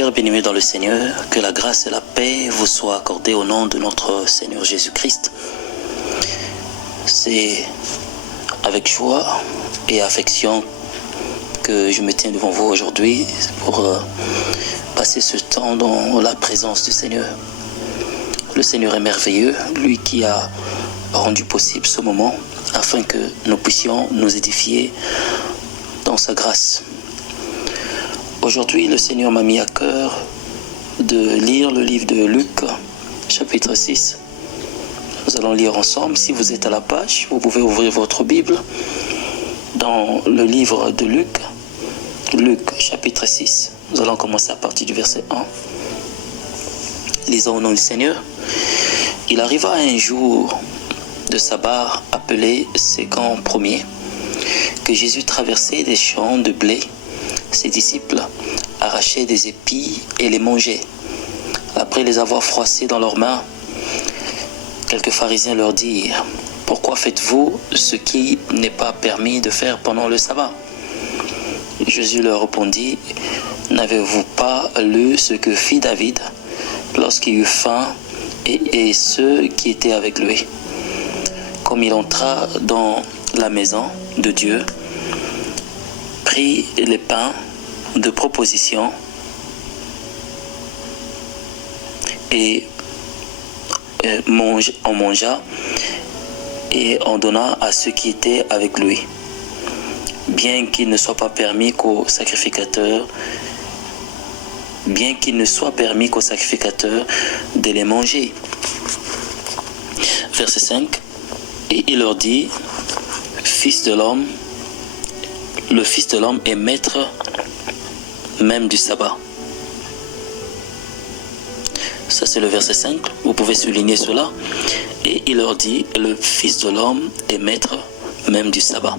Chers bien-aimés dans le Seigneur, que la grâce et la paix vous soient accordées au nom de notre Seigneur Jésus-Christ. C'est avec joie et affection que je me tiens devant vous aujourd'hui pour passer ce temps dans la présence du Seigneur. Le Seigneur est merveilleux, lui qui a rendu possible ce moment afin que nous puissions nous édifier dans sa grâce. Aujourd'hui, le Seigneur m'a mis à cœur de lire le livre de Luc, chapitre 6. Nous allons lire ensemble. Si vous êtes à la page, vous pouvez ouvrir votre Bible dans le livre de Luc, Luc, chapitre 6. Nous allons commencer à partir du verset 1. Lisons au nom du Seigneur. Il arriva un jour de sabbat appelé Séquent Premier, que Jésus traversait des champs de blé. Ses disciples arrachaient des épis et les mangeaient. Après les avoir froissés dans leurs mains, quelques pharisiens leur dirent: « Pourquoi faites-vous ce qui n'est pas permis de faire pendant le sabbat ?» Jésus leur répondit: « N'avez-vous pas lu ce que fit David lorsqu'il eut faim et ceux qui étaient avec lui, comme il entra dans la maison de Dieu, prit les pains de proposition et en mangea et en donna à ceux qui étaient avec lui, bien qu'il ne soit permis qu'aux sacrificateurs de les manger. » Verset 5. Et il leur dit: « Le Fils de l'homme est maître même du sabbat. » Ça, c'est le verset 5. Vous pouvez souligner cela. Et il leur dit: « Le Fils de l'homme est maître même du sabbat. »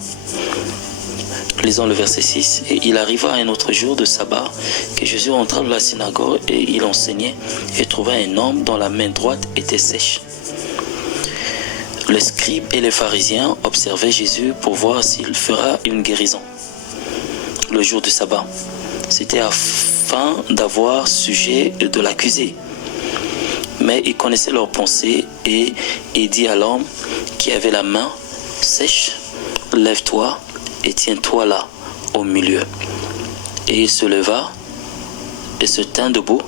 Lisons le verset 6. Et il arriva un autre jour de sabbat que Jésus entra dans la synagogue et il enseignait et trouva un homme dont la main droite était sèche. Les scribes et les pharisiens observaient Jésus pour voir s'il fera une guérison le jour du sabbat. C'était afin d'avoir sujet de l'accuser. Mais il connaissait leurs pensées et il dit à l'homme qui avait la main sèche: « Lève-toi et tiens-toi là, au milieu. » Et il se leva et se tint debout.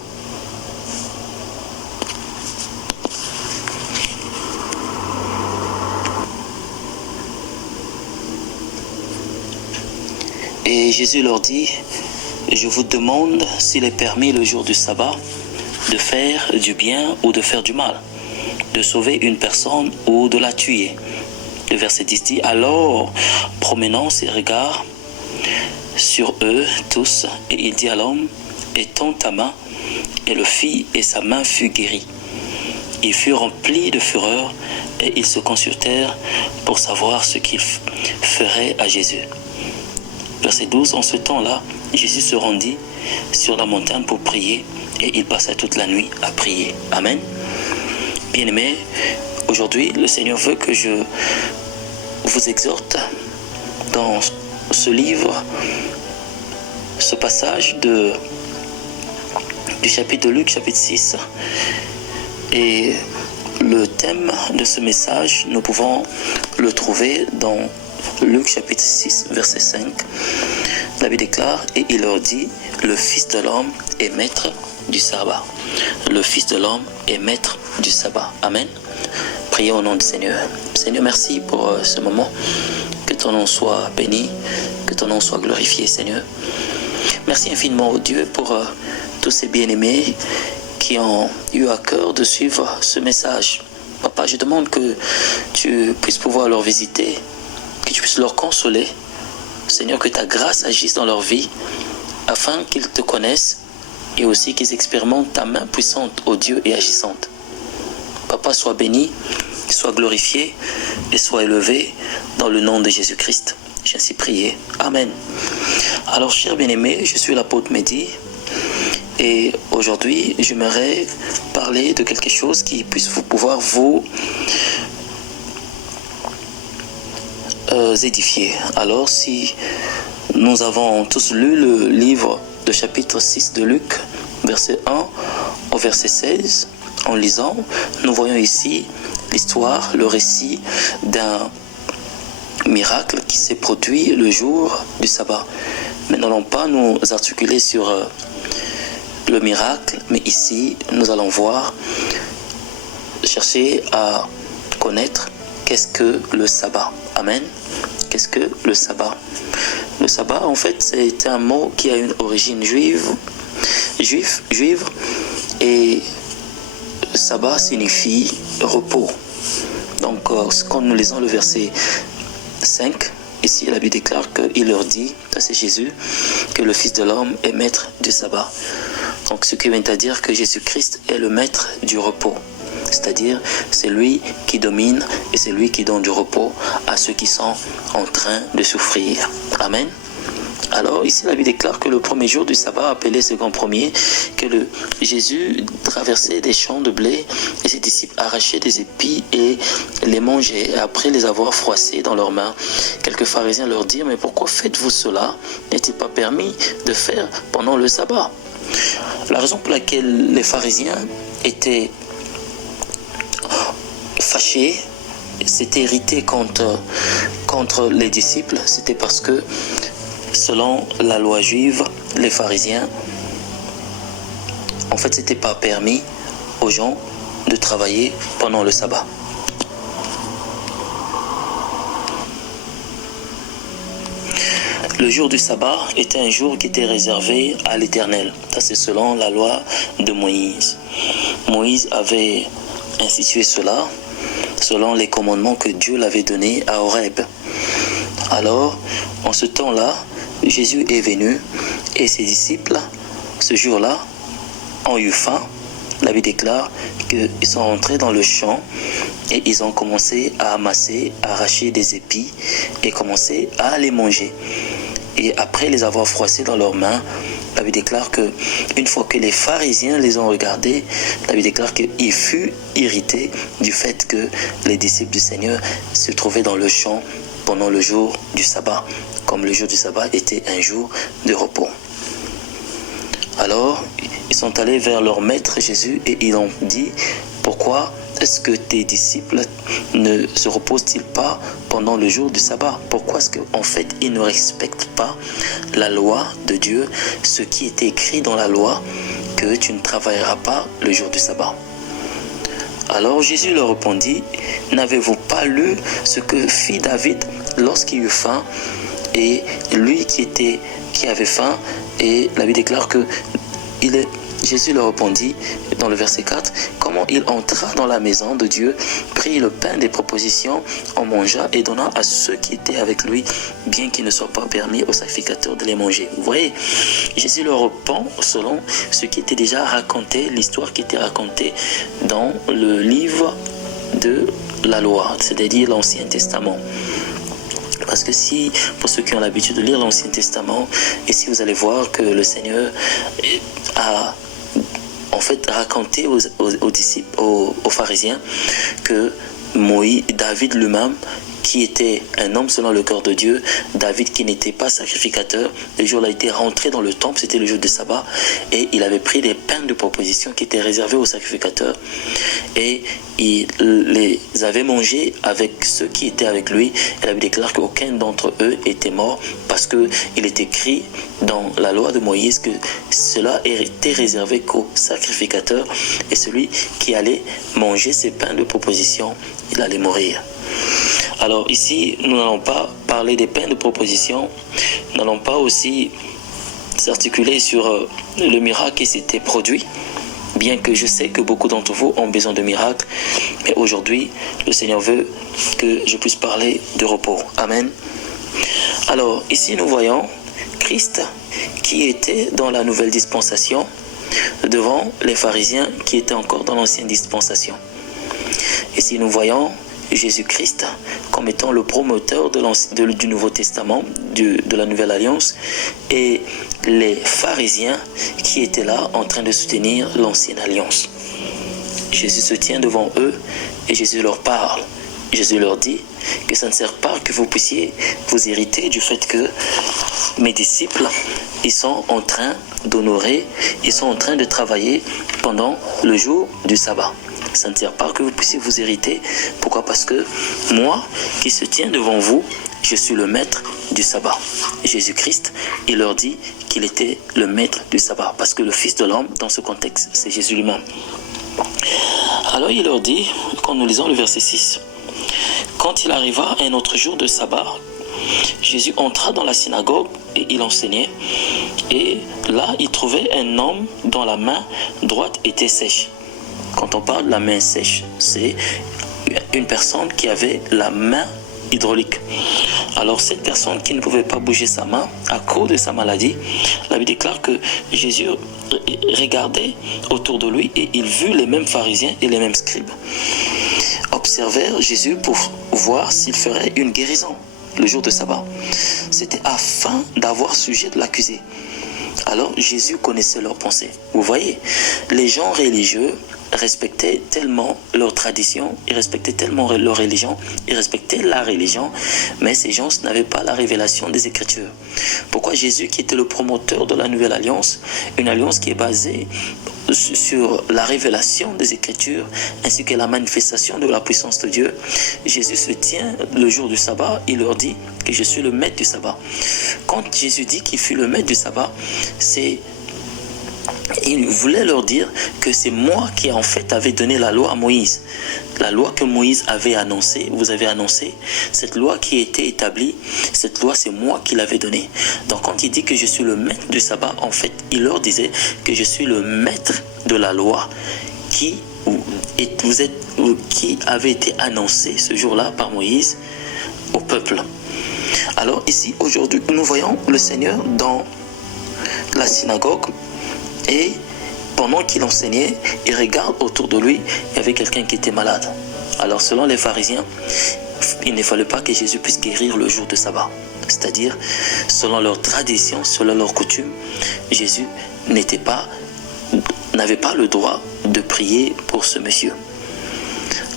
Et Jésus leur dit: « Je vous demande s'il est permis le jour du sabbat de faire du bien ou de faire du mal, de sauver une personne ou de la tuer. » Le verset 10 dit: « Alors, promenant ses regards sur eux tous, et il dit à l'homme: « Étends ta main. » Et le fit, et sa main fut guérie. Ils furent remplis de fureur, et ils se consultèrent pour savoir ce qu'ils feraient à Jésus. Verset 12. En ce temps-là, Jésus se rendit sur la montagne pour prier, et il passa toute la nuit à prier. Amen. Bien-aimés, aujourd'hui, le Seigneur veut que je vous exhorte dans ce livre, ce passage du chapitre de Luc, chapitre 6. Et le thème de ce message, nous pouvons le trouver dans Luc chapitre 6, verset 5. La Bible déclare: « Et il leur dit: le Fils de l'homme est maître du sabbat. » Le Fils de l'homme est maître du sabbat. Amen. Prions au nom du Seigneur. Seigneur, merci pour ce moment. Que ton nom soit béni, que ton nom soit glorifié, Seigneur. Merci infiniment, oh Dieu, pour tous ces bien-aimés qui ont eu à cœur de suivre ce message. Papa, je demande que tu puisses pouvoir leur visiter, que tu puisses leur consoler. Seigneur, que ta grâce agisse dans leur vie, afin qu'ils te connaissent et aussi qu'ils expérimentent ta main puissante, ô Dieu, et agissante. Papa, sois béni, sois glorifié et sois élevé dans le nom de Jésus-Christ. J'ai ainsi prié. Amen. Alors, chers bien-aimés, je suis l'apôtre Mehdi et aujourd'hui, j'aimerais parler de quelque chose qui puisse pouvoir vous édifier. Alors, si nous avons tous lu le livre de chapitre 6 de Luc, verset 1 au verset 16, en lisant, nous voyons ici l'histoire, le récit d'un miracle qui s'est produit le jour du sabbat. Mais nous n'allons pas nous articuler sur le miracle, mais ici, nous allons voir, chercher à connaître qu'est-ce que le sabbat. Amen. Qu'est-ce que le sabbat? Le sabbat, en fait, c'est un mot qui a une origine juive, et sabbat signifie repos. Donc, quand nous lisons le verset 5, ici, la Bible déclare qu'il leur dit, ça c'est Jésus, que le Fils de l'homme est maître du sabbat. Donc, ce qui vient à dire que Jésus-Christ est le maître du repos. C'est-à-dire, c'est lui qui domine et c'est lui qui donne du repos à ceux qui sont en train de souffrir. Amen. Alors, ici, la Bible déclare que le premier jour du sabbat, appelé second premier, que Jésus traversait des champs de blé et ses disciples arrachaient des épis et les mangeaient. Et après les avoir froissés dans leurs mains, quelques pharisiens leur dirent, mais pourquoi faites-vous cela? N'est-il pas permis de faire pendant le sabbat? La raison pour laquelle les pharisiens étaient fâchés, s'étaient irrités contre les disciples, c'était parce que selon la loi juive, les pharisiens, en fait, c'était pas permis aux gens de travailler pendant le sabbat. Le jour du sabbat était un jour qui était réservé à l'Éternel. Ça, c'est selon la loi de Moïse. Moïse avait institué cela selon les commandements que Dieu l'avait donnés à Horeb. Alors, en ce temps-là, Jésus est venu et ses disciples, ce jour-là, ont eu faim. La Bible déclare qu'ils sont rentrés dans le champ et ils ont commencé à amasser, à arracher des épis et commencé à les manger. Et après les avoir froissés dans leurs mains, la Bible déclare qu'une fois que les pharisiens les ont regardés, la Bible déclare qu'ils furent irrités du fait que les disciples du Seigneur se trouvaient dans le champ pendant le jour du sabbat, comme le jour du sabbat était un jour de repos. Alors, ils sont allés vers leur maître Jésus et ils ont dit, pourquoi est-ce que tes disciples ne se reposent-ils pas pendant le jour du sabbat? Pourquoi est-ce qu'en fait, ils ne respectent pas la loi de Dieu, ce qui était écrit dans la loi, que tu ne travailleras pas le jour du sabbat? Alors Jésus leur répondit, n'avez-vous pas lu ce que fit David lorsqu'il eut faim, et lui qui avait faim, et la Bible déclare que Jésus leur répondit dans le verset 4, comment il entra dans la maison de Dieu, prit le pain des propositions, en mangea et donna à ceux qui étaient avec lui, bien qu'il ne soit pas permis aux sacrificateurs de les manger. Vous voyez, Jésus leur répond selon ce qui était déjà raconté, l'histoire qui était racontée dans le livre de la loi, c'est-à-dire l'Ancien Testament. Parce que pour ceux qui ont l'habitude de lire l'Ancien Testament, et si vous allez voir que le Seigneur a en fait raconté aux disciples, aux pharisiens, que David lui-même, qui était un homme selon le cœur de Dieu, David qui n'était pas sacrificateur, le jour où il a été rentré dans le temple, c'était le jour de sabbat, et il avait pris des pains de proposition qui étaient réservés aux sacrificateurs, et il les avait mangés avec ceux qui étaient avec lui, et la Bible déclare qu'aucun d'entre eux était mort, parce qu'il est écrit dans la loi de Moïse que cela était réservé qu'aux sacrificateurs, et celui qui allait manger ces pains de proposition, il allait mourir. Alors ici, nous n'allons pas parler des pains de proposition, nous n'allons pas aussi s'articuler sur le miracle qui s'était produit, bien que je sais que beaucoup d'entre vous ont besoin de miracles, mais aujourd'hui, le Seigneur veut que je puisse parler de repos. Amen. Alors ici, nous voyons Christ qui était dans la nouvelle dispensation devant les pharisiens qui étaient encore dans l'ancienne dispensation. Ici, nous voyons Jésus-Christ comme étant le promoteur du Nouveau Testament, de la Nouvelle Alliance, et les pharisiens qui étaient là en train de soutenir l'Ancienne Alliance. Jésus se tient devant eux et Jésus leur parle. Jésus leur dit que ça ne sert pas que vous puissiez vous irriter du fait que mes disciples, ils sont en train d'honorer, ils sont en train de travailler pendant le jour du sabbat. Ça ne sert pas que vous puissiez vous irriter. Pourquoi? Parce que moi, qui se tiens devant vous, je suis le maître du sabbat. Jésus-Christ, il leur dit qu'il était le maître du sabbat. Parce que le Fils de l'homme, dans ce contexte, c'est Jésus lui-même. Alors il leur dit, quand nous lisons le verset 6, quand il arriva un autre jour de sabbat, Jésus entra dans la synagogue et il enseignait. Et là, il trouvait un homme dont la main droite était sèche. Quand on parle de la main sèche, c'est une personne qui avait la main hydraulique. Alors cette personne qui ne pouvait pas bouger sa main à cause de sa maladie, la Bible déclare que Jésus regardait autour de lui et il vit les mêmes pharisiens et les mêmes scribes. Observèrent Jésus pour voir s'il ferait une guérison le jour de sabbat. C'était afin d'avoir sujet de l'accuser. Alors Jésus connaissait leurs pensées. Vous voyez, les gens religieux respectaient tellement leur tradition, ils respectaient tellement leur religion, ils respectaient la religion, mais ces gens n'avaient pas la révélation des Écritures. Pourquoi Jésus, qui était le promoteur de la nouvelle alliance, une alliance qui est basée sur la révélation des Écritures ainsi que la manifestation de la puissance de Dieu, Jésus se tient le jour du sabbat, il leur dit que je suis le maître du sabbat. Quand Jésus dit qu'il fut le maître du sabbat, il voulait leur dire que c'est moi qui en fait avait donné la loi à Moïse. La loi que Moïse avait annoncée, vous avez annoncé, cette loi qui a été établie, cette loi c'est moi qui l'avais donnée. Donc quand il dit que je suis le maître du sabbat, en fait il leur disait que je suis le maître de la loi qui avait été annoncée ce jour-là par Moïse au peuple. Alors ici aujourd'hui nous voyons le Seigneur dans la synagogue. Et pendant qu'il enseignait, il regarde autour de lui, il y avait quelqu'un qui était malade. Alors selon les pharisiens, il ne fallait pas que Jésus puisse guérir le jour de sabbat. C'est-à-dire, selon leur tradition, selon leur coutume, Jésus n'avait pas le droit de prier pour ce monsieur.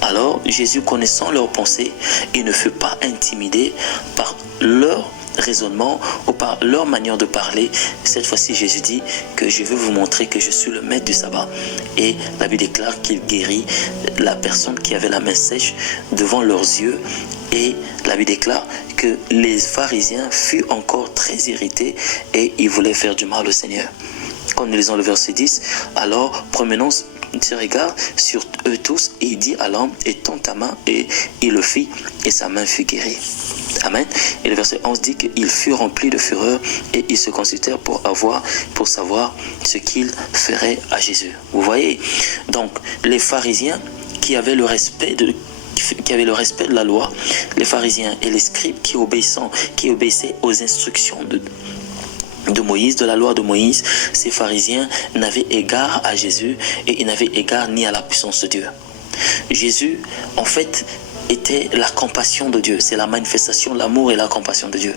Alors Jésus, connaissant leurs pensées, il ne fut pas intimidé par leur raisonnement ou par leur manière de parler. Cette fois-ci, Jésus dit que je veux vous montrer que je suis le maître du sabbat. Et la Bible déclare qu'il guérit la personne qui avait la main sèche devant leurs yeux. Et la Bible déclare que les pharisiens furent encore très irrités et ils voulaient faire du mal au Seigneur. Quand nous lisons le verset 10, alors promenons ses regards sur eux tous et il dit à l'homme, étends ta main, et il le fit et sa main fut guérie. Amen. Et le verset 11 dit qu'ils furent remplis de fureur et ils se consultèrent pour savoir ce qu'ils feraient à Jésus. Vous voyez, donc les pharisiens qui avaient le respect de la loi, les pharisiens et les scribes qui obéissaient aux instructions de Moïse, de la loi de Moïse, ces pharisiens n'avaient égard à Jésus et ils n'avaient égard ni à la puissance de Dieu. Jésus, en fait, était la compassion de Dieu. C'est la manifestation de l'amour et la compassion de Dieu.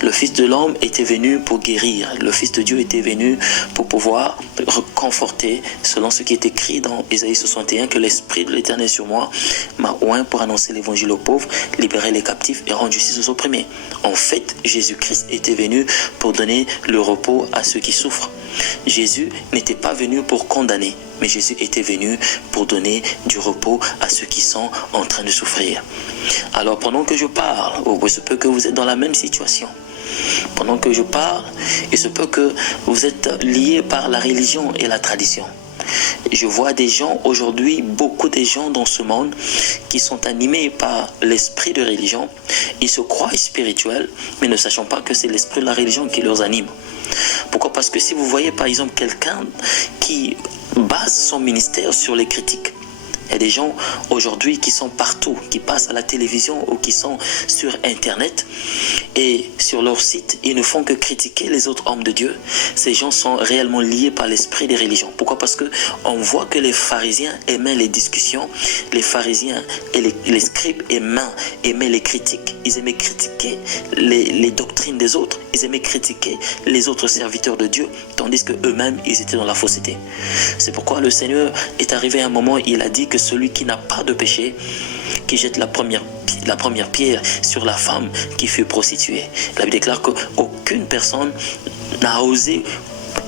Le Fils de l'homme était venu pour guérir. Le Fils de Dieu était venu pour pouvoir reconforter, selon ce qui est écrit dans Ésaïe 61, que l'Esprit de l'Éternel sur moi m'a oint pour annoncer l'évangile aux pauvres, libérer les captifs et rendre justice aux opprimés. En fait, Jésus-Christ était venu pour donner le repos à ceux qui souffrent. Jésus n'était pas venu pour condamner, mais Jésus était venu pour donner du repos à ceux qui sont en train de souffrir. Alors pendant que je parle, il se peut que vous êtes dans la même situation. Pendant que je parle, il se peut que vous êtes liés par la religion et la tradition. Je vois des gens aujourd'hui, beaucoup de gens dans ce monde qui sont animés par l'esprit de religion. Ils se croient spirituels, mais ne sachant pas que c'est l'esprit de la religion qui les anime. Pourquoi? Parce que si vous voyez par exemple quelqu'un qui base son ministère sur les critiques, il y a des gens aujourd'hui qui sont partout, qui passent à la télévision ou qui sont sur Internet et sur leur site, ils ne font que critiquer les autres hommes de Dieu. Ces gens sont réellement liés par l'esprit des religions. Pourquoi? Parce qu'on voit que les pharisiens aimaient les discussions, les pharisiens et les scribes aimaient les critiques. Ils aimaient critiquer les doctrines des autres, ils aimaient critiquer les autres serviteurs de Dieu, tandis qu'eux-mêmes, ils étaient dans la fausseté. C'est pourquoi le Seigneur est arrivé à un moment, il a dit que celui qui n'a pas de péché, qui jette la première pierre sur la femme qui fut prostituée. La Bible déclare qu'aucune personne n'a osé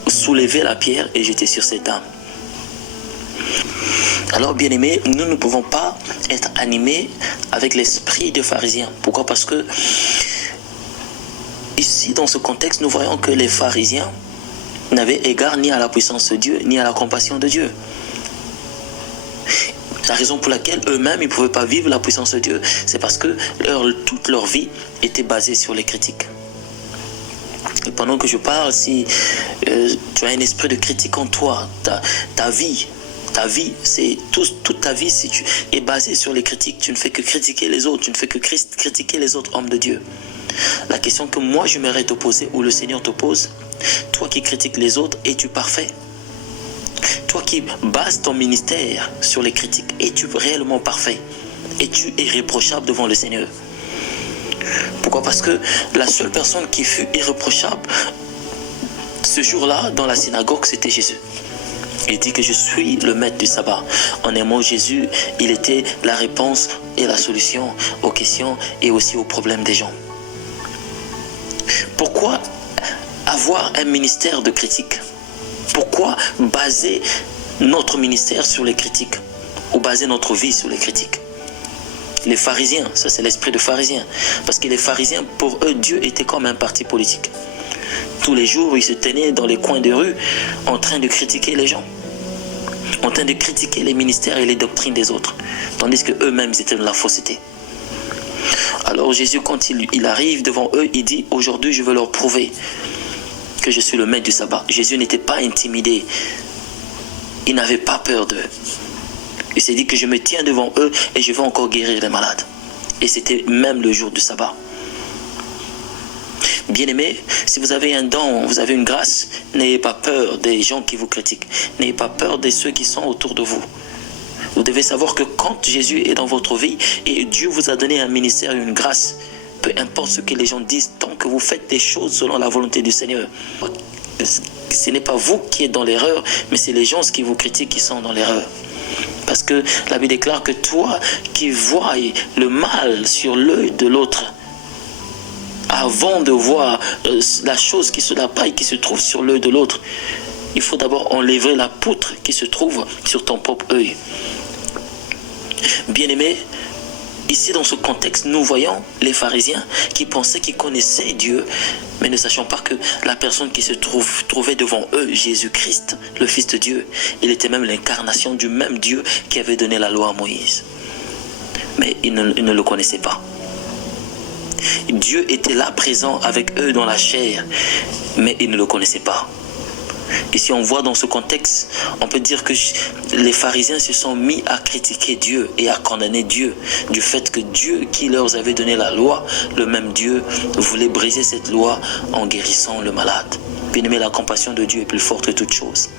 soulever la pierre et jeter sur cette dame. Alors, bien-aimés, nous ne pouvons pas être animés avec l'esprit des pharisiens. Pourquoi? Parce que ici, dans ce contexte, nous voyons que les pharisiens n'avaient égard ni à la puissance de Dieu, ni à la compassion de Dieu. La raison pour laquelle eux-mêmes, ils ne pouvaient pas vivre la puissance de Dieu, c'est parce que toute leur vie était basée sur les critiques. Et pendant que je parle, si tu as un esprit de critique en toi, ta vie, c'est toute ta vie, si tu es basée sur les critiques, tu ne fais que critiquer les autres, tu ne fais que critiquer les autres hommes de Dieu. La question que moi j'aimerais te poser, ou le Seigneur te pose, toi qui critiques les autres, es-tu parfait? Toi qui bases ton ministère sur les critiques, es-tu réellement parfait? Es-tu irréprochable devant le Seigneur? Pourquoi? Parce que la seule personne qui fut irréprochable ce jour-là dans la synagogue, c'était Jésus. Il dit que je suis le maître du sabbat. En aimant Jésus, il était la réponse et la solution aux questions et aussi aux problèmes des gens. Pourquoi avoir un ministère de critique? Pourquoi baser notre ministère sur les critiques? Ou baser notre vie sur les critiques? Les pharisiens, ça c'est l'esprit de pharisien. Parce que les pharisiens, pour eux, Dieu était comme un parti politique. Tous les jours, ils se tenaient dans les coins de rue en train de critiquer les gens, en train de critiquer les ministères et les doctrines des autres, tandis qu'eux-mêmes, ils étaient dans la fausseté. Alors Jésus, quand il arrive devant eux, il dit, aujourd'hui, je veux leur prouver que je suis le maître du sabbat. Jésus n'était pas intimidé. Il n'avait pas peur d'eux. Il s'est dit que je me tiens devant eux et je vais encore guérir les malades. Et c'était même le jour du sabbat. Bien-aimés, si vous avez un don, vous avez une grâce, n'ayez pas peur des gens qui vous critiquent. N'ayez pas peur de ceux qui sont autour de vous. Vous devez savoir que quand Jésus est dans votre vie et Dieu vous a donné un ministère et une grâce, peu importe ce que les gens disent, tant que vous faites des choses selon la volonté du Seigneur, ce n'est pas vous qui êtes dans l'erreur, mais c'est les gens qui vous critiquent qui sont dans l'erreur. Parce que la Bible déclare que toi qui vois le mal sur l'œil de l'autre, avant de voir la paille qui se trouve sur l'œil de l'autre, il faut d'abord enlever la poutre qui se trouve sur ton propre œil. Bien-aimés, ici dans ce contexte, nous voyons les pharisiens qui pensaient qu'ils connaissaient Dieu, mais ne sachant pas que la personne qui se trouvait devant eux, Jésus-Christ, le Fils de Dieu, il était même l'incarnation du même Dieu qui avait donné la loi à Moïse. Mais ils ne le connaissaient pas. Dieu était là présent avec eux dans la chair, mais ils ne le connaissaient pas. Et si on voit dans ce contexte, on peut dire que les pharisiens se sont mis à critiquer Dieu et à condamner Dieu du fait que Dieu qui leur avait donné la loi, le même Dieu, voulait briser cette loi en guérissant le malade. Bien-aimé, la compassion de Dieu est plus forte que toute chose.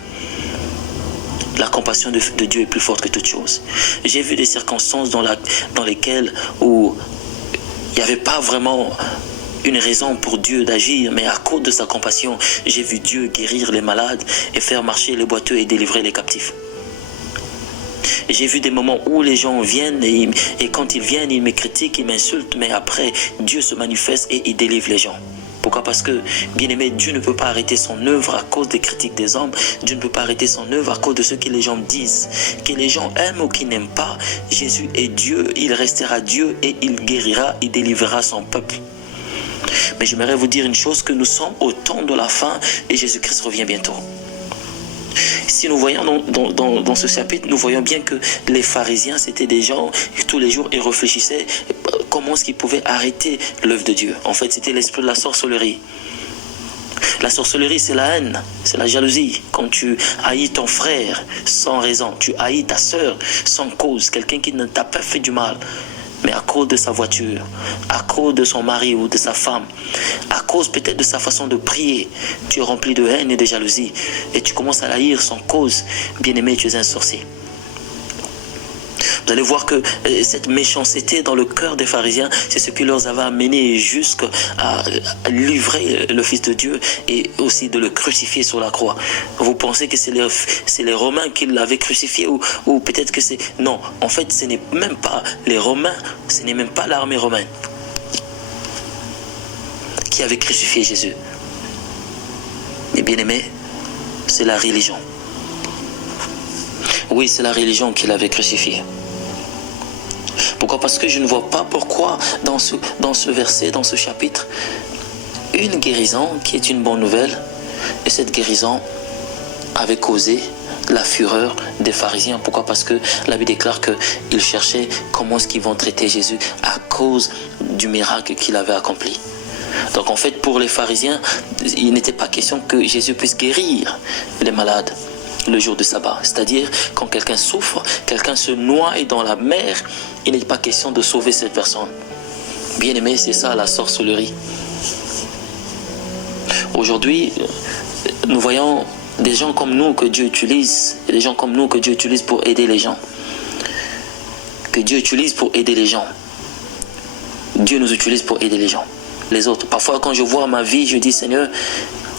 La compassion de Dieu est plus forte que toute chose. J'ai vu des circonstances dans lesquelles où il n'y avait pas vraiment une raison pour Dieu d'agir, mais à cause de sa compassion, j'ai vu Dieu guérir les malades et faire marcher les boiteux et délivrer les captifs. J'ai vu des moments où les gens viennent et quand ils viennent, ils me critiquent, ils m'insultent, mais après, Dieu se manifeste et il délivre les gens. Pourquoi? Parce que, bien aimé, Dieu ne peut pas arrêter son œuvre à cause des critiques des hommes. Dieu ne peut pas arrêter son œuvre à cause de ce que les gens disent. Que les gens aiment ou qu'ils n'aiment pas, Jésus est Dieu, il restera Dieu et il guérira, il délivrera son peuple. Mais j'aimerais vous dire une chose, que nous sommes au temps de la fin et Jésus-Christ revient bientôt. Si nous voyons dans ce chapitre, nous voyons bien que les pharisiens, c'était des gens qui tous les jours ils réfléchissaient comment est-ce qu'ils pouvaient arrêter l'œuvre de Dieu. En fait, c'était l'esprit de la sorcellerie. La sorcellerie, c'est la haine, c'est la jalousie. Quand tu haïs ton frère sans raison, tu haïs ta sœur sans cause, quelqu'un qui ne t'a pas fait du mal, mais à cause de sa voiture, à cause de son mari ou de sa femme, à cause peut-être de sa façon de prier, tu es rempli de haine et de jalousie et tu commences à haïr sans cause. Bien-aimé, tu es un sorcier. Vous allez voir que cette méchanceté dans le cœur des pharisiens, c'est ce qui leur avait amené jusqu'à livrer le Fils de Dieu et aussi de le crucifier sur la croix. Vous pensez que c'est les Romains qui l'avaient crucifié ou peut-être que c'est... Non, en fait, ce n'est même pas les Romains, ce n'est même pas l'armée romaine qui avait crucifié Jésus. Et bien aimé, c'est la religion. Oui, c'est la religion qui l'avait crucifié. Pourquoi? Parce que je ne vois pas pourquoi dans ce verset, dans ce chapitre, une guérison qui est une bonne nouvelle, et cette guérison avait causé la fureur des pharisiens. Pourquoi? Parce que la Bible déclare qu'ils cherchaient comment est-ce qu'ils vont traiter Jésus à cause du miracle qu'il avait accompli. Donc en fait, pour les pharisiens, il n'était pas question que Jésus puisse guérir les malades le jour de sabbat. C'est-à-dire, quand quelqu'un souffre, quelqu'un se noie dans la mer, il n'est pas question de sauver cette personne. Bien aimé, c'est ça la sorcellerie. Aujourd'hui, nous voyons des gens comme nous que Dieu utilise, des gens comme nous que Dieu utilise pour aider les gens. Que Dieu utilise pour aider les gens. Dieu nous utilise pour aider les gens, les autres. Parfois, quand je vois ma vie, je dis, Seigneur,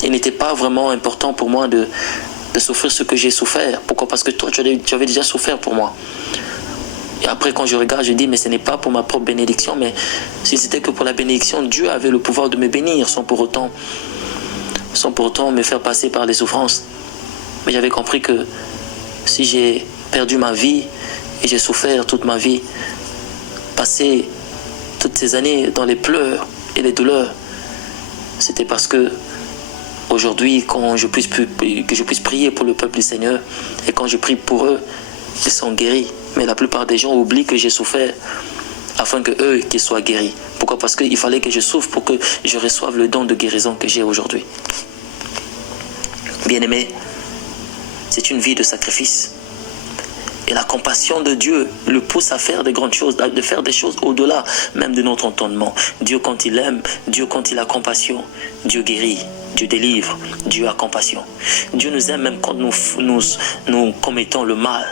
il n'était pas vraiment important pour moi de souffrir ce que j'ai souffert. Pourquoi? Parce que toi, tu avais déjà souffert pour moi. Et après, quand je regarde, je dis, mais ce n'est pas pour ma propre bénédiction, mais si c'était que pour la bénédiction, Dieu avait le pouvoir de me bénir sans pour autant me faire passer par les souffrances. Mais j'avais compris que si j'ai perdu ma vie et j'ai souffert toute ma vie, passé toutes ces années dans les pleurs et les douleurs, c'était parce que aujourd'hui, que je puisse prier pour le peuple du Seigneur, et quand je prie pour eux, ils sont guéris. Mais la plupart des gens oublient que j'ai souffert afin que eux qu'ils soient guéris. Pourquoi? Parce qu'il fallait que je souffre pour que je reçoive le don de guérison que j'ai aujourd'hui. Bien-aimé, c'est une vie de sacrifice. Et la compassion de Dieu le pousse à faire des grandes choses, de faire des choses au-delà même de notre entendement. Dieu, quand il aime, Dieu, quand il a compassion, Dieu guérit, Dieu délivre, Dieu a compassion. Dieu nous aime même quand nous commettons le mal.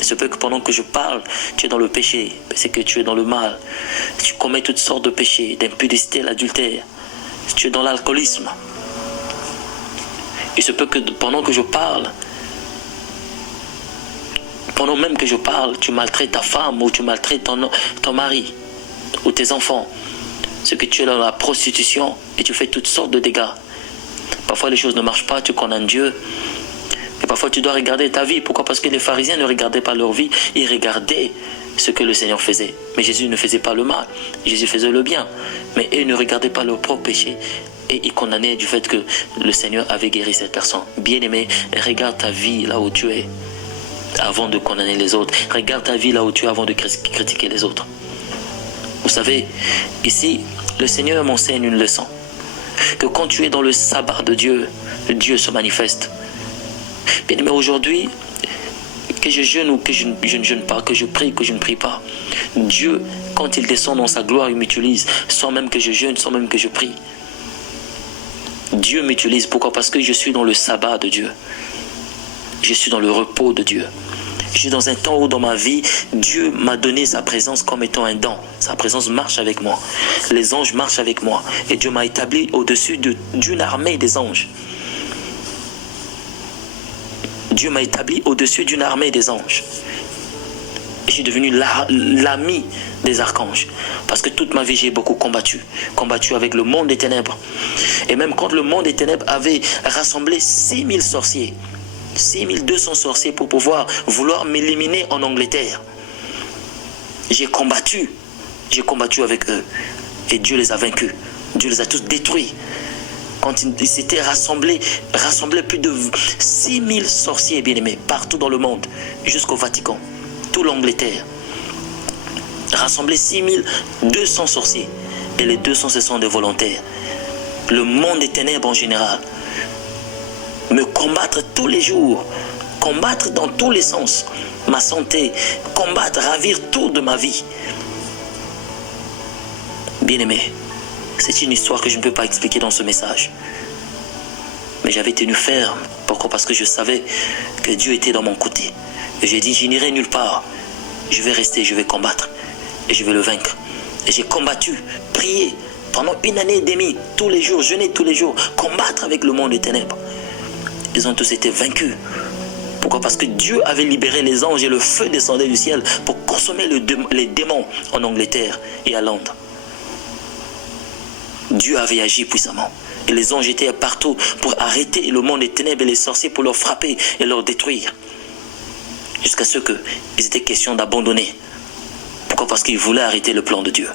Il se peut que pendant que je parle, tu es dans le péché, c'est que tu es dans le mal. Tu commets toutes sortes de péchés, d'impudicité, l'adultère. Tu es dans l'alcoolisme. Il se peut que pendant que je parle, pendant même que je parle, tu maltraites ta femme ou tu maltraites ton mari ou tes enfants. C'est que tu es dans la prostitution et tu fais toutes sortes de dégâts. Parfois les choses ne marchent pas, tu condamnes Dieu. Et parfois tu dois regarder ta vie. Pourquoi? Parce que les pharisiens ne regardaient pas leur vie, ils regardaient ce que le Seigneur faisait. Mais Jésus ne faisait pas le mal, Jésus faisait le bien. Mais eux ne regardaient pas leur propre péché. Et ils condamnaient du fait que le Seigneur avait guéri cette personne. Bien-aimé, regarde ta vie là où tu es avant de condamner les autres. Regarde ta vie là où tu es avant de critiquer les autres. Vous savez, ici, le Seigneur m'enseigne une leçon. Que quand tu es dans le sabbat de Dieu, Dieu se manifeste. Bien aimé, aujourd'hui, que je jeûne ou que je ne jeûne pas, que je prie, que je ne prie pas, Dieu, quand il descend dans sa gloire, il m'utilise, sans même que je jeûne, sans même que je prie. Dieu m'utilise. Pourquoi? Parce que je suis dans le sabbat de Dieu. Je suis dans le repos de Dieu. Je suis dans un temps où dans ma vie, Dieu m'a donné sa présence comme étant un don. Sa présence marche avec moi. Les anges marchent avec moi. Et Dieu m'a établi au-dessus d'une armée des anges. Dieu m'a établi au-dessus d'une armée des anges. Je suis devenu l'ami des archanges. Parce que toute ma vie, j'ai beaucoup combattu. Combattu avec le monde des ténèbres. Et même quand le monde des ténèbres avait rassemblé 6000 sorciers, 6200 sorciers pour vouloir m'éliminer en Angleterre. J'ai combattu avec eux. Et Dieu les a vaincus. Dieu les a tous détruits. Quand ils s'étaient rassemblés plus de 6000 sorciers bien-aimés, partout dans le monde, jusqu'au Vatican, tout l'Angleterre. Rassemblés 6200 sorciers. Et les 200, ce sont des volontaires. Le monde des ténèbres en général. Me combattre tous les jours. Combattre dans tous les sens. Ma santé. Combattre, ravir tout de ma vie. Bien-aimé, c'est une histoire que je ne peux pas expliquer dans ce message. Mais j'avais tenu ferme. Pourquoi? Parce que je savais que Dieu était dans mon côté. Et j'ai dit, je n'irai nulle part. je vais rester, je vais combattre. Et je vais le vaincre. Et j'ai combattu, prié pendant 1 année et demie, tous les jours, jeûner tous les jours, combattre avec le monde des ténèbres. Ils ont tous été vaincus. Pourquoi? Parce que Dieu avait libéré les anges et le feu descendait du ciel pour consommer les démons en Angleterre et à Londres. Dieu avait agi puissamment. Et les anges étaient partout pour arrêter le monde des ténèbres et les sorciers, pour leur frapper et leur détruire. Jusqu'à ce qu'il était question d'abandonner. Pourquoi? Parce qu'ils voulaient arrêter le plan de Dieu.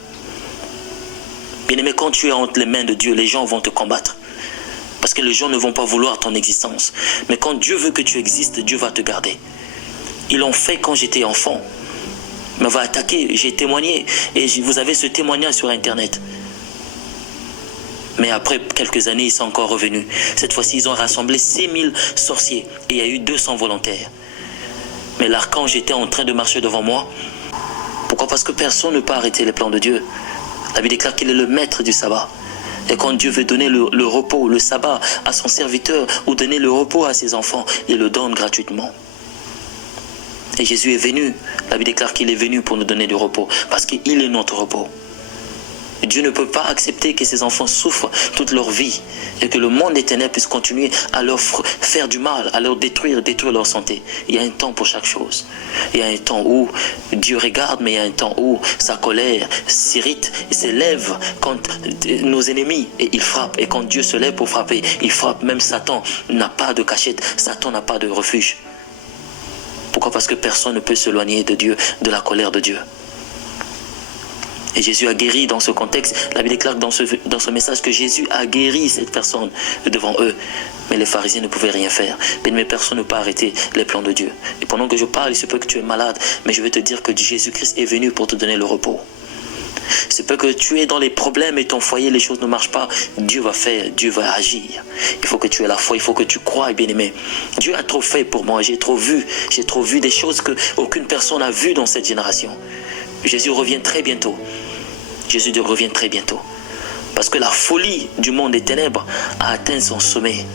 Bien-aimé, quand tu es entre les mains de Dieu, les gens vont te combattre. Parce que les gens ne vont pas vouloir ton existence. Mais quand Dieu veut que tu existes, Dieu va te garder. Ils l'ont fait quand j'étais enfant. Ils m'avaient attaqué, j'ai témoigné. Et vous avez ce témoignage sur Internet. Mais après quelques années, ils sont encore revenus. Cette fois-ci, ils ont rassemblé 6000 sorciers. Et il y a eu 200 volontaires. Mais l'archange était en train de marcher devant moi. Pourquoi? Parce que personne ne peut arrêter les plans de Dieu. La Bible déclare qu'il est le maître du sabbat. Et quand Dieu veut donner le repos, le sabbat à son serviteur, ou donner le repos à ses enfants, il le donne gratuitement. Et Jésus est venu. La Bible déclare qu'il est venu pour nous donner du repos. Parce qu'il est notre repos. Dieu ne peut pas accepter que ses enfants souffrent toute leur vie et que le monde des ténèbres puisse continuer à leur faire du mal, à leur détruire leur santé. Il y a un temps pour chaque chose. Il y a un temps où Dieu regarde, mais il y a un temps où sa colère s'irrite et s'élève contre nos ennemis et il frappe. Et quand Dieu se lève pour frapper, il frappe. Même Satan n'a pas de cachette, Satan n'a pas de refuge. Pourquoi? Parce que personne ne peut s'éloigner de Dieu, de la colère de Dieu. Et Jésus a guéri dans ce contexte. La Bible déclare dans ce message que Jésus a guéri cette personne devant eux. Mais les pharisiens ne pouvaient rien faire. Mais personne ne peut arrêter les plans de Dieu. Et pendant que je parle, il se peut que tu es malade, mais je vais te dire que Jésus-Christ est venu pour te donner le repos. Il se peut que tu es dans les problèmes et ton foyer, les choses ne marchent pas. Dieu va faire, Dieu va agir. Il faut que tu aies la foi, il faut que tu croies, bien-aimé. Dieu a trop fait pour moi, j'ai trop vu des choses qu'aucune personne n'a vues dans cette génération. Jésus revient très bientôt. Jésus revient très bientôt. Parce que la folie du monde des ténèbres a atteint son sommet.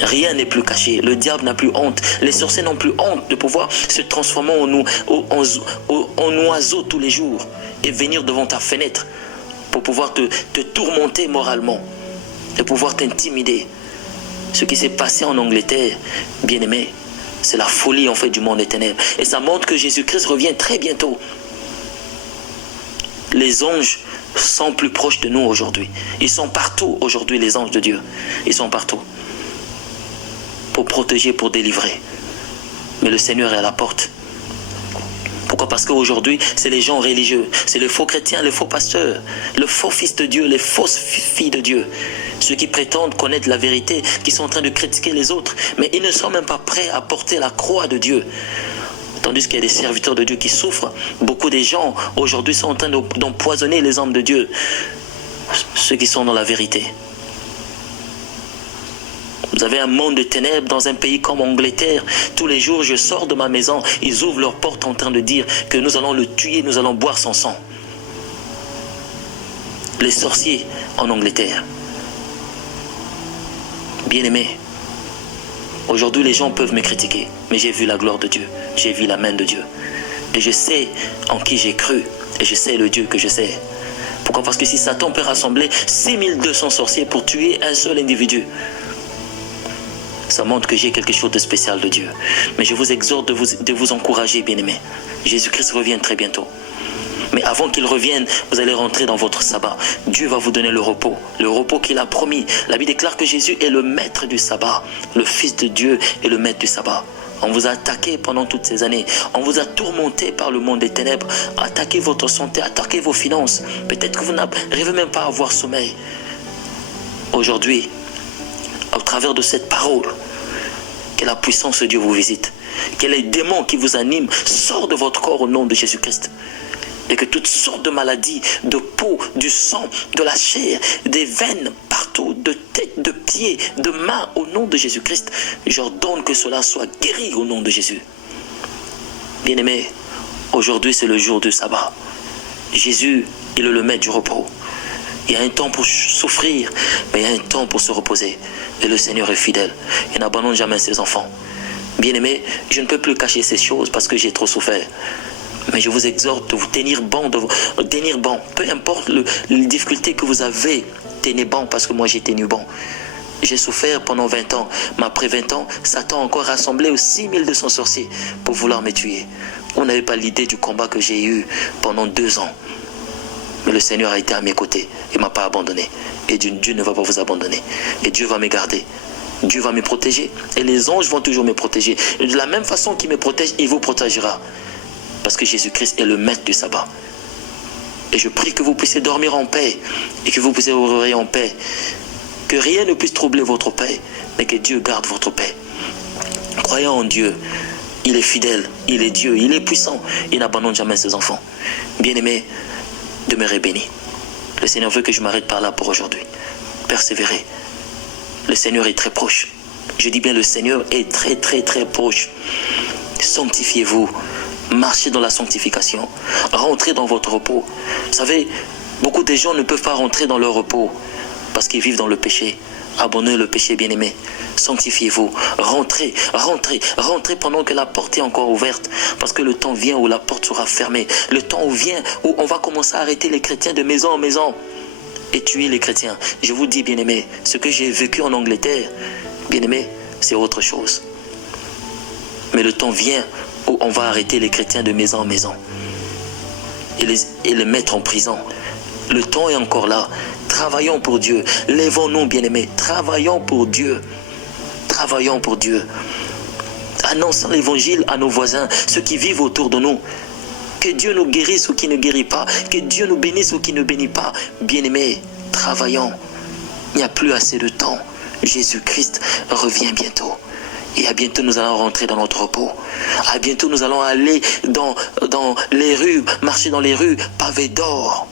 Rien n'est plus caché. Le diable n'a plus honte. Les sorciers n'ont plus honte de pouvoir se transformer en oiseau tous les jours et venir devant ta fenêtre pour pouvoir te tourmenter moralement et pouvoir t'intimider. Ce qui s'est passé en Angleterre, bien-aimé, c'est la folie en fait du monde des ténèbres. Et ça montre que Jésus-Christ revient très bientôt. Les anges sont plus proches de nous aujourd'hui. Ils sont partout aujourd'hui, les anges de Dieu. Ils sont partout. Pour protéger, pour délivrer. Mais le Seigneur est à la porte. Pourquoi? Parce qu'aujourd'hui, c'est les gens religieux. C'est les faux chrétiens, les faux pasteurs, le faux fils de Dieu, les fausses filles de Dieu. Ceux qui prétendent connaître la vérité, qui sont en train de critiquer les autres, mais ils ne sont même pas prêts à porter la croix de Dieu. Tandis qu'il y a des serviteurs de Dieu qui souffrent. Beaucoup de gens aujourd'hui sont en train d'empoisonner les âmes de Dieu. Ceux qui sont dans la vérité. Vous avez un monde de ténèbres dans un pays comme Angleterre. Tous les jours, je sors de ma maison, ils ouvrent leurs portes en train de dire que nous allons le tuer, nous allons boire son sang. Les sorciers en Angleterre. Bien-aimés, aujourd'hui les gens peuvent me critiquer, mais j'ai vu la gloire de Dieu, j'ai vu la main de Dieu. Et je sais en qui j'ai cru, et je sais le Dieu que je sais. Pourquoi? Parce que si Satan peut rassembler 6200 sorciers pour tuer un seul individu, ça montre que j'ai quelque chose de spécial de Dieu. Mais je vous exhorte de vous encourager, bien-aimés. Jésus-Christ revient très bientôt. Mais avant qu'il revienne, vous allez rentrer dans votre sabbat. Dieu va vous donner le repos qu'il a promis. La Bible déclare que Jésus est le maître du sabbat. Le Fils de Dieu est le maître du sabbat. On vous a attaqué pendant toutes ces années. On vous a tourmenté par le monde des ténèbres. Attaqué votre santé, attaqué vos finances. Peut-être que vous n'arrivez même pas à avoir sommeil. Aujourd'hui, au travers de cette parole, que la puissance de Dieu vous visite. Que les démons qui vous animent sortent de votre corps au nom de Jésus-Christ. Et que toutes sortes de maladies, de peau, du sang, de la chair, des veines, partout, de tête, de pieds, de mains, au nom de Jésus-Christ, j'ordonne que cela soit guéri au nom de Jésus. Bien-aimés, aujourd'hui c'est le jour du sabbat. Jésus, il est le maître du repos. Il y a un temps pour souffrir, mais il y a un temps pour se reposer. Et le Seigneur est fidèle. Il n'abandonne jamais ses enfants. Bien-aimés, je ne peux plus cacher ces choses parce que j'ai trop souffert. Mais je vous exhorte de vous tenir bon, tenir bon. Peu importe les difficultés que vous avez, tenez bon parce que moi j'ai tenu bon. J'ai souffert pendant 20 ans, mais après 20 ans, Satan a encore rassemblé 6200 sorciers pour vouloir me tuer. Vous n'avez pas l'idée du combat que j'ai eu pendant 2 ans. Mais le Seigneur a été à mes côtés. Il ne m'a pas abandonné. Et Dieu ne va pas vous abandonner. Et Dieu va me garder. Dieu va me protéger. Et les anges vont toujours me protéger. Et de la même façon qu'il me protège, il vous protégera. Parce que Jésus-Christ est le maître du sabbat. Et je prie que vous puissiez dormir en paix. Et que vous puissiez vous réveiller en paix. Que rien ne puisse troubler votre paix. Mais que Dieu garde votre paix. Croyez en Dieu. Il est fidèle. Il est Dieu. Il est puissant. Il n'abandonne jamais ses enfants. Bien-aimés, demeurez bénis. Le Seigneur veut que je m'arrête par là pour aujourd'hui. Persévérez. Le Seigneur est très proche. Je dis bien, le Seigneur est très très très proche. Sanctifiez-vous. Marchez dans la sanctification. Rentrez dans votre repos. Vous savez, beaucoup de gens ne peuvent pas rentrer dans leur repos parce qu'ils vivent dans le péché. Abandonnez le péché, bien-aimé. Sanctifiez-vous. Rentrez, rentrez, rentrez pendant que la porte est encore ouverte. Parce que le temps vient où la porte sera fermée. Le temps vient où on va commencer à arrêter les chrétiens de maison en maison et tuer les chrétiens. Je vous dis, bien-aimé, ce que j'ai vécu en Angleterre, bien-aimé, c'est autre chose. Mais le temps vient où on va arrêter les chrétiens de maison en maison et les mettre en prison. Le temps est encore là. Travaillons pour Dieu. Lèvons-nous, bien-aimés. Travaillons pour Dieu. Travaillons pour Dieu. Annonçons l'évangile à nos voisins, ceux qui vivent autour de nous. Que Dieu nous guérisse ou qui ne guérit pas. Que Dieu nous bénisse ou qui ne bénit pas. Bien-aimés, travaillons. Il n'y a plus assez de temps. Jésus-Christ revient bientôt. Et à bientôt, nous allons rentrer dans notre repos. À bientôt, nous allons aller dans les rues, marcher dans les rues, pavées d'or.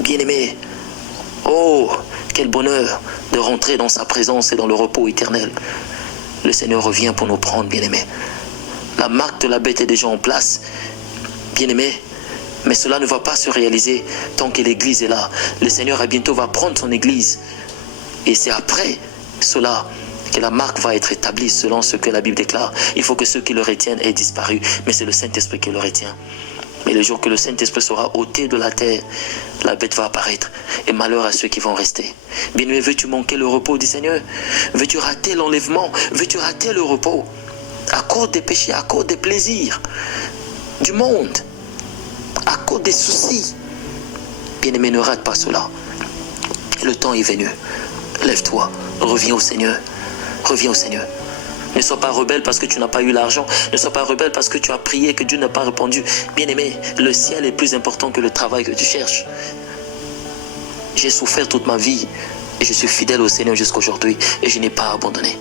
Bien-aimés, oh, quel bonheur de rentrer dans sa présence et dans le repos éternel. Le Seigneur revient pour nous prendre, bien-aimés. La marque de la bête est déjà en place, bien-aimés. Mais cela ne va pas se réaliser tant que l'Église est là. Le Seigneur à bientôt va prendre son Église. Et c'est après cela que la marque va être établie selon ce que la Bible déclare. Il faut que ceux qui le retiennent aient disparu. Mais c'est le Saint-Esprit qui le retient. Mais le jour que le Saint-Esprit sera ôté de la terre, la bête va apparaître. Et malheur à ceux qui vont rester. Bien-aimé, veux-tu manquer le repos du Seigneur? Veux-tu rater l'enlèvement? Veux-tu rater le repos? À cause des péchés, à cause des plaisirs du monde, à cause des soucis. Bien-aimé, ne rate pas cela. Le temps est venu. Lève-toi, reviens au Seigneur. Reviens au Seigneur. Ne sois pas rebelle parce que tu n'as pas eu l'argent. Ne sois pas rebelle parce que tu as prié que Dieu n'a pas répondu. Bien-aimé, le ciel est plus important que le travail que tu cherches. J'ai souffert toute ma vie et je suis fidèle au Seigneur jusqu'à aujourd'hui et je n'ai pas abandonné.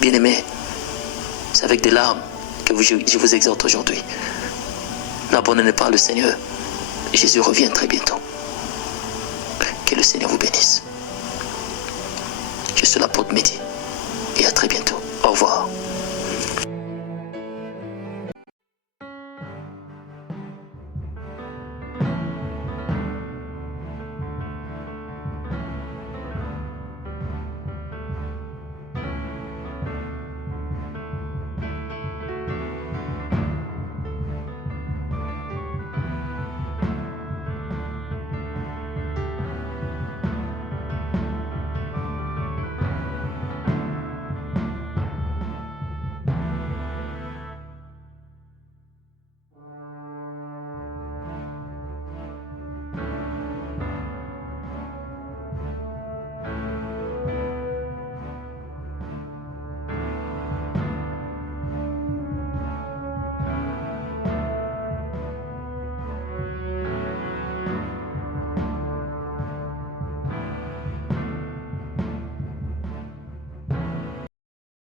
Bien-aimé, c'est avec des larmes que je vous exhorte aujourd'hui. N'abandonnez pas le Seigneur. Jésus revient très bientôt. Que le Seigneur vous bénisse. Je suis là pour te méditer. Et à très bientôt. Au revoir.